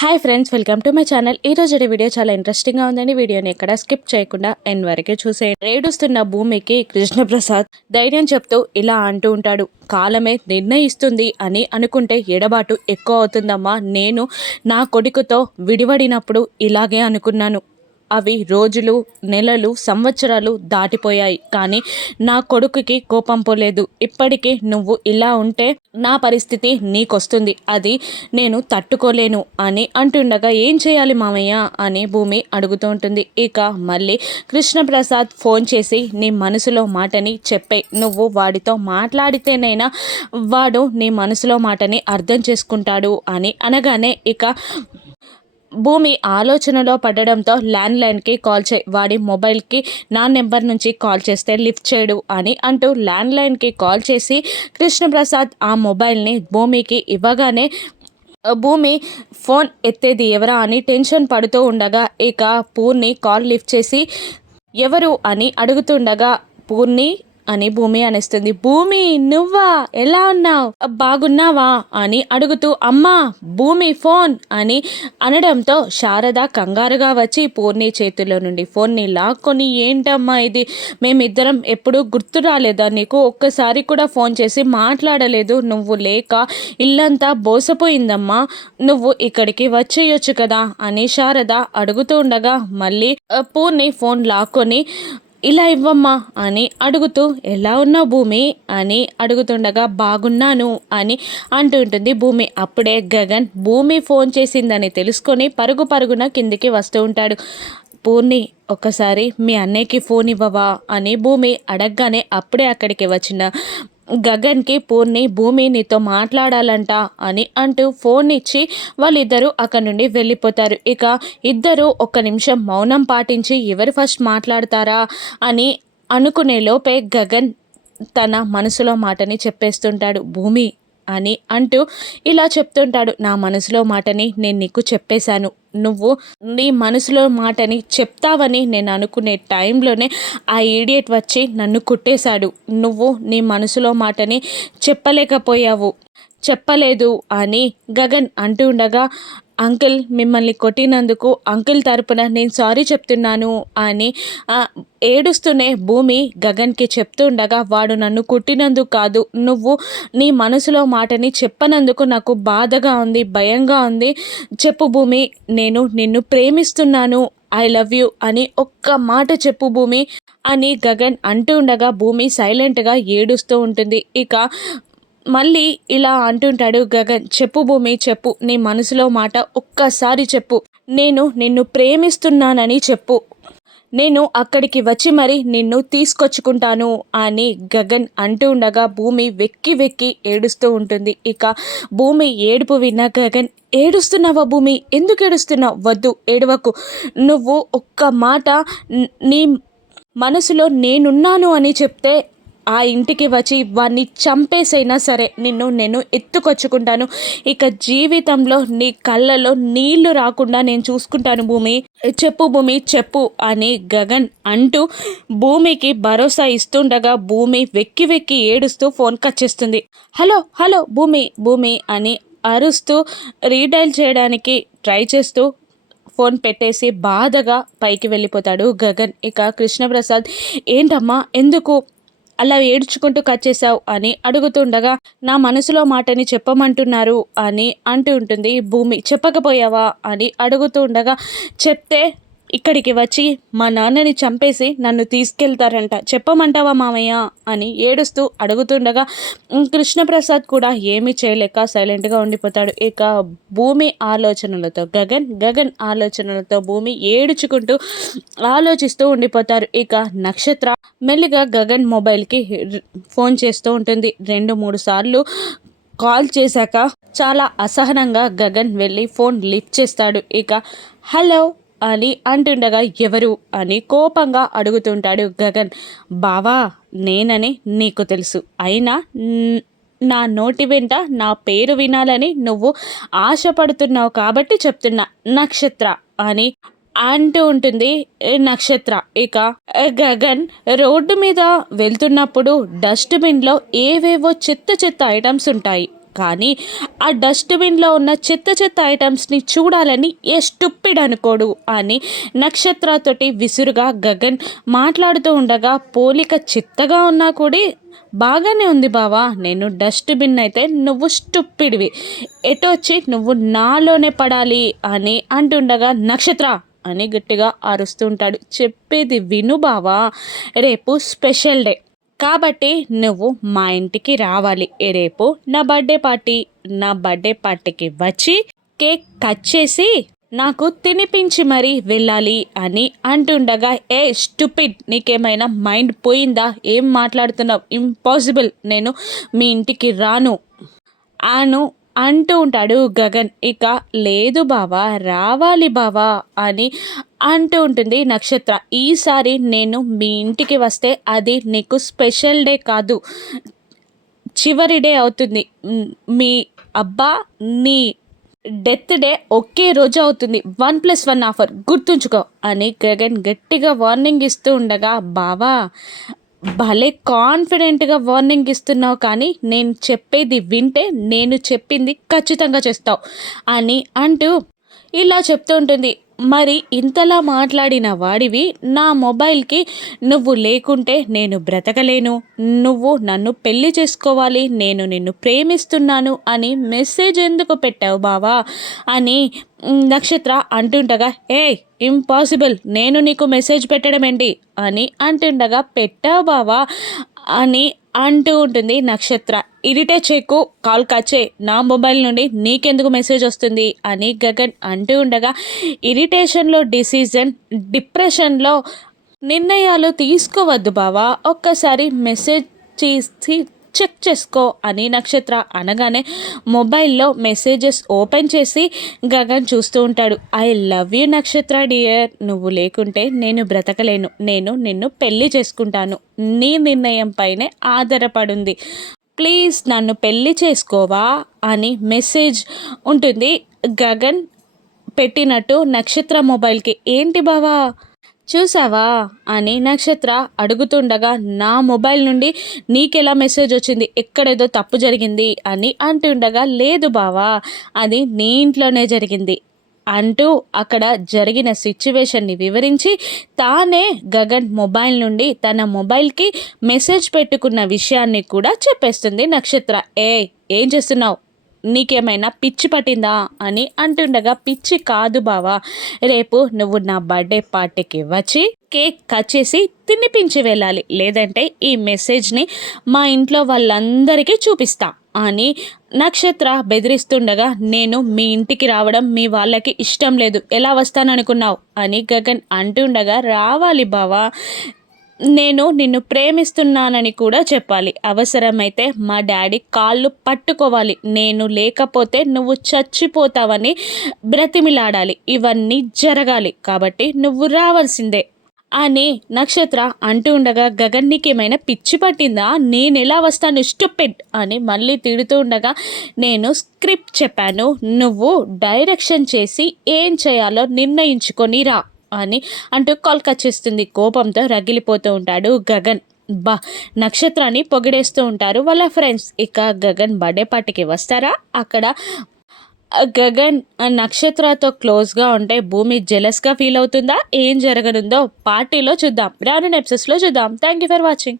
Hi friends welcome to my channel ఈ రోజు video చాలా ఇంట్రెస్టింగ్గా ఉందండి. వీడియోని ఎక్కడ స్కిప్ చేయకుండా ఎన్ వరకే చూసే రేడుస్తున్న భూమికి కృష్ణప్రసాద్ ధైర్యం చెప్తూ ఇలా అంటూ ఉంటాడు. కాలమే నిర్ణయిస్తుంది అని అనుకుంటే ఎడబాటు ఎక్కువ అవుతుందమ్మా. నేను నా కొడుకుతో విడివడినప్పుడు ఇలాగే అనుకున్నాను. అవి రోజులు నెలలు సంవత్సరాలు దాటిపోయాయి. కానీ నా కొడుకుకి కోపం పోలేదు. ఇప్పటికీ నువ్వు ఇలా ఉంటే నా పరిస్థితి నీకొస్తుంది. అది నేను తట్టుకోలేను అని అంటుండగా ఏం చేయాలి మామయ్య? అని భూమి అడుగుతూ ఉంటుంది. ఇక మళ్ళీ కృష్ణప్రసాద్ ఫోన్ చేసి నీ మనసులో మాటని చెప్పే. నువ్వు వాడితో మాట్లాడితేనైనా వాడు నీ మనసులో మాటని అర్థం చేసుకుంటాడు అని అనగానే ఇక భూమి ఆలోచనలో పడడంతో ల్యాండ్ లైన్కి కాల్ చే వాడి మొబైల్కి నా నెంబర్ నుంచి కాల్ చేస్తే లిఫ్ట్ చేయడు అని అంటూ ల్యాండ్ లైన్కి కాల్ చేసి కృష్ణప్రసాద్ ఆ మొబైల్ని భూమికి ఇవ్వగానే భూమి ఫోన్ ఎత్తేది ఎవరా? అని టెన్షన్ పడుతూ ఉండగా ఇక పూర్ణి కాల్ లిఫ్ట్ చేసి ఎవరు? అని అడుగుతుండగా పూర్ణి అని భూమి అనేస్తుంది. భూమి నువ్వా? ఎలా ఉన్నావు? బాగున్నావా? అని అడుగుతూ అమ్మా భూమి ఫోన్ అని అనడంతో శారద కంగారుగా వచ్చి పూర్ణి చేతిలో నుండి ఫోన్ని లాక్కొని ఏంటమ్మా ఇది? మేమిద్దరం ఎప్పుడూ గుర్తు రాలేదా నీకు? ఒక్కసారి కూడా ఫోన్ చేసి మాట్లాడలేదు. నువ్వు లేక ఇల్లంతా బోసపోయిందమ్మా. నువ్వు ఇక్కడికి వచ్చేయొచ్చు కదా? అని శారద అడుగుతూ ఉండగా మళ్ళీ పూర్ణి ఫోన్ లాక్కొని ఇలా ఇవ్వమ్మా అని అడుగుతూ ఎలా ఉన్నావు భూమి? అని అడుగుతుండగా బాగున్నాను అని అంటుంటుంది భూమి. అప్పుడే గగన్ భూమి ఫోన్ చేసిందని తెలుసుకొని పరుగు పరుగున కిందికి వస్తూ ఉంటాడు. పూర్ణి ఒక్కసారి మీ అన్నయ్యకి ఫోన్ ఇవ్వవా? అని భూమి అడగగానే అప్పుడే అక్కడికి వచ్చిన గగన్కి పూర్ణి భూమి నీతో మాట్లాడాలంట అని అంటూ ఫోన్ ఇచ్చి వాళ్ళిద్దరూ అక్కడి నుండి వెళ్ళిపోతారు. ఇక ఇద్దరు ఒక్క నిమిషం మౌనం పాటించి ఎవరు ఫస్ట్ మాట్లాడతారా అని అనుకునే లోపే గగన్ తన మనసులో మాటని చెప్పేస్తుంటాడు. భూమి అని అంటూ ఇలా చెప్తుంటాడు. నా మనసులో మాటని నేను నీకు చెప్పేశాను. నువ్వు నీ మనసులో మాటని చెప్తావని నేను అనుకునే టైంలోనే ఆ ఈడియట్ వచ్చి నన్ను కుట్టేశాడు. నువ్వు నీ మనసులో మాటని చెప్పలేకపోయావు. చెప్పలేదు అని గగన్ అంటుండగా ఉండగా అంకుల్ మిమ్మల్ని కొట్టినందుకు అంకుల్ తరపున నేను సారీ చెప్తున్నాను అని ఏడుస్తూనే భూమి గగన్కి చెప్తుండగా వాడు నన్ను కుట్టినందుకు కాదు నువ్వు నీ మనసులో మాటని చెప్పనందుకు నాకు బాధగా ఉంది భయంగా ఉంది. చెప్పు భూమి నేను నిన్ను ప్రేమిస్తున్నాను ఐ లవ్ యూ అని ఒక్క మాట చెప్పు భూమి అని గగన్ అంటూ ఉండగా భూమి సైలెంట్గా ఏడుస్తూ ఉంటుంది. ఇక మళ్ళీ ఇలా అంటుంటాడు గగన్. చెప్పు భూమి చెప్పు. నీ మనసులో మాట ఒక్కసారి చెప్పు. నేను నిన్ను ప్రేమిస్తున్నానని చెప్పు. నేను అక్కడికి వచ్చి మరి నిన్ను తీసుకొచ్చుకుంటాను అని గగన్ అంటూ ఉండగా భూమి వెక్కి వెక్కి ఏడుస్తూ ఉంటుంది. ఇక భూమి ఏడుపు విన్న గగన్ ఏడుస్తున్నావా భూమి? ఎందుకు ఏడుస్తున్నావు? వద్దు ఏడవకు. నువ్వు ఒక్క మాట నీ మనసులో నేనున్నాను అని చెప్తే ఆ ఇంటికి వచ్చి వాడిని చంపేసైనా సరే నిన్ను నేను ఎత్తుకొచ్చుకుంటాను. ఇక జీవితంలో నీ కళ్ళలో నీళ్ళు రాకుండా నేను చూసుకుంటాను భూమి. చెప్పు భూమి చెప్పు అని గగన్ అంటూ భూమికి భరోసా ఇస్తుండగా భూమి వెక్కి వెక్కి ఏడుస్తూ ఫోన్ కట్ చేస్తుంది. హలో హలో భూమి భూమి అని అరుస్తూ రీడైల్ చేయడానికి ట్రై చేస్తూ ఫోన్ పెట్టేసి బాధగా పైకి వెళ్ళిపోతాడు గగన్. ఇక కృష్ణప్రసాద్ ఏంటమ్మా ఎందుకు అలా ఏడ్చుకుంటూ కట్ చేసావు అని అడుగుతుండగా నా మనసులో మాటని చెప్పమంటున్నారు అని అంటూ ఉంటుంది. భూమి చెప్పకపోయావా అని అడుగుతూ ఉండగా చెప్తే ఇక్కడికి వచ్చి మా నాన్నని చంపేసి నన్ను తీసుకెళ్తారంట. చెప్పమంటావా మామయ్య? అని ఏడుస్తూ అడుగుతుండగా కృష్ణప్రసాద్ కూడా ఏమీ చేయలేక సైలెంట్గా ఉండిపోతాడు. ఇక భూమి ఆలోచనలతో గగన్ గగన్ ఆలోచనలతో భూమి ఏడుచుకుంటూ ఆలోచిస్తూ ఉండిపోతారు. ఇక నక్షత్ర మెల్లిగా గగన్ మొబైల్కి ఫోన్ చేస్తూ ఉంటుంది. రెండు మూడు సార్లు కాల్ చేశాక చాలా అసహనంగా గగన్ వెళ్ళి ఫోన్ లిఫ్ట్ చేస్తాడు. ఇక హలో అని అంటుండగా ఎవరు? అని కోపంగా అడుగుతుంటాడు గగన్. బావా నేనని నీకు తెలుసు. అయినా నా నోటి వెంట నా పేరు వినాలని నువ్వు ఆశపడుతున్నావు కాబట్టి చెప్తున్నా. నక్షత్ర అని అంటూ ఉంటుంది నక్షత్ర. ఇక గగన్ రోడ్డు మీద వెళ్తున్నప్పుడు డస్ట్బిన్లో ఏవేవో చెత్త చెత్త ఐటమ్స్ ఉంటాయి. కానీ ఆ డస్ట్బిన్లో ఉన్న చెత్త చెత్త ఐటమ్స్ని చూడాలని ఏ స్టూపిడ్ అనుకోడు. అని నక్షత్రతోటి విసురుగా గగన్ మాట్లాడుతూ ఉండగా పోలిక చిత్తగా ఉన్నా కూడా బాగానే ఉంది బావా నేను డస్ట్బిన్ అయితే నువ్వు స్టూపిడ్వి. ఎటొచ్చి నువ్వు నాలోనే పడాలి అని అంటుండగా నక్షత్ర అని గట్టిగా అరుస్తుంటాడు చెప్పేది విను బావా రేపు స్పెషల్ డే. కాబట్టి నువ్వు మా ఇంటికి రావాలి. రేపు నా బర్త్డే పార్టీ నా బర్త్డే పార్టీకి వచ్చి కేక్ కట్ చేసి నాకు తినిపించి మరీ వెళ్ళాలి అని అంటుండగా ఏ స్టూపిడ్ నీకేమైనా మైండ్ పోయిందా? ఏం మాట్లాడుతున్నావు? ఇంపాసిబుల్. నేను మీ ఇంటికి రాను. ఆను అంటూ ఉంటాడు గగన్. ఇక లేదు బావా రావాలి బావా అని అంటూ ఉంటుంది నక్షత్ర. ఈసారి నేను మీ ఇంటికి వస్తే అది నీకు స్పెషల్ డే కాదు. చివరి డే అవుతుంది. మీ అబ్బా నీ డెత్ డే ఒకే రోజు అవుతుంది. వన్ ప్లస్ వన్ ఆఫర్ గుర్తుంచుకో అని గగన్ గట్టిగా వార్నింగ్ ఇస్తూ ఉండగా బావా భలే కాన్ఫిడెంట్గా వార్నింగ్ ఇస్తున్నావు కానీ నేను చెప్పేది వింటే నేను చెప్పింది ఖచ్చితంగా చేస్తావు అని అంటూ ఇలా చెప్తూ ఉంటుంది. మరి ఇంతలా మాట్లాడిన వాడివి నా మొబైల్కి నువ్వు లేకుంటే నేను బ్రతకలేను. నువ్వు నన్ను పెళ్ళి చేసుకోవాలి నేను నిన్ను ప్రేమిస్తున్నాను అని మెసేజ్ ఎందుకు పెట్టావు బావా? అని నక్షత్ర అంటుండగా ఏ ఇంపాసిబుల్. నేను నీకు మెసేజ్ పెట్టడం ఏంటి అని అంటుండగా పెట్టావు బావా. అని అంటూ ఉంటుంది నక్షత్ర. ఇరిటేట్ చేయకు కాల్ కచ్చే నా మొబైల్ నుండి నీకెందుకు మెసేజ్ వస్తుంది అని గగన్ అంటూ ఉండగా ఇరిటేషన్లో డిసిజన్ డిప్రెషన్లో నిర్ణయాలు తీసుకోవద్దు బావా. ఒక్కసారి మెసేజ్ చేసి చెక్ చేసుకో అని నక్షత్ర అనగానే మొబైల్లో మెసేజెస్ ఓపెన్ చేసి గగన్ చూస్తూ ఉంటాడు. I love you Nakshatra dear నువ్వు లేకుంటే నేను బ్రతకలేను. నేను నిన్ను పెళ్ళి చేసుకుంటాను. నీ నిర్ణయం పైనే ఆధారపడుంది. ప్లీజ్ నన్ను పెళ్ళి చేసుకోవా? అని మెసేజ్ ఉంటుంది. గగన్ పెట్టినట్టు నక్షత్ర మొబైల్కి ఏంటి బావా? చూసావా అని నక్షత్ర అడుగుతుండగా నా మొబైల్ నుండి నీకెలా మెసేజ్ వచ్చింది? ఎక్కడేదో తప్పు జరిగింది అని అంటుండగా లేదు బావా అది నీ ఇంట్లోనే జరిగింది అంటూ అక్కడ జరిగిన సిచ్యువేషన్ని వివరించి తానే గగన్ మొబైల్ నుండి తన మొబైల్కి మెసేజ్ పెట్టుకున్న విషయాన్ని కూడా చెప్పేస్తుంది నక్షత్ర. ఏ ఏం చేస్తున్నావు? నీకేమైనా పిచ్చి పట్టిందా అని అంటుండగా పిచ్చి కాదు బావా. రేపు నువ్వు నా బర్త్డే పార్టీకి వచ్చి కేక్ కట్ చేసి తినిపించి వెళ్ళాలి. లేదంటే ఈ మెసేజ్ని మా ఇంట్లో వాళ్ళందరికీ చూపిస్తా అని నక్షత్ర బెదిరిస్తుండగా నేను మీ ఇంటికి రావడం మీ వాళ్ళకి ఇష్టం లేదు. ఎలా వస్తాననుకున్నావు అని గగన్ అంటుండగా రావాలి బావా. నేను నిన్ను ప్రేమిస్తున్నానని కూడా చెప్పాలి. అవసరమైతే మా డాడీ కాళ్ళు పట్టుకోవాలి. నేను లేకపోతే నువ్వు చచ్చిపోతావని బ్రతిమిలాడాలి. ఇవన్నీ జరగాలి. కాబట్టి నువ్వు రావాల్సిందే. అని నక్షత్ర అంటూ ఉండగా గగన్నికేమైనా పిచ్చి పట్టిందా? నేను ఎలా వస్తాను? స్టూపిడ్! అని మళ్ళీ తిడుతూ ఉండగా నేను స్క్రిప్ట్ చెప్పాను. నువ్వు డైరెక్షన్ చేసి ఏం చేయాలో నిర్ణయించుకొని రా. అని అంటూ కాల్ చేస్తుంది. కోపంతో రగిలిపోతూ ఉంటాడు గగన్. బా నక్షత్రాన్ని పొగిడేస్తూ ఉంటారు వాళ్ళ ఫ్రెండ్స్. ఇక గగన్ బర్త్డే పార్టీకి వస్తారా? అక్కడ గగన్ నక్షత్రతో క్లోజ్గా ఉంటే భూమి జెలస్గా ఫీల్ అవుతుందా? ఏం జరగనుందో పార్టీలో చూద్దాం. రాను ఎపిసోడ్స్లో చూద్దాం. Thank you for watching.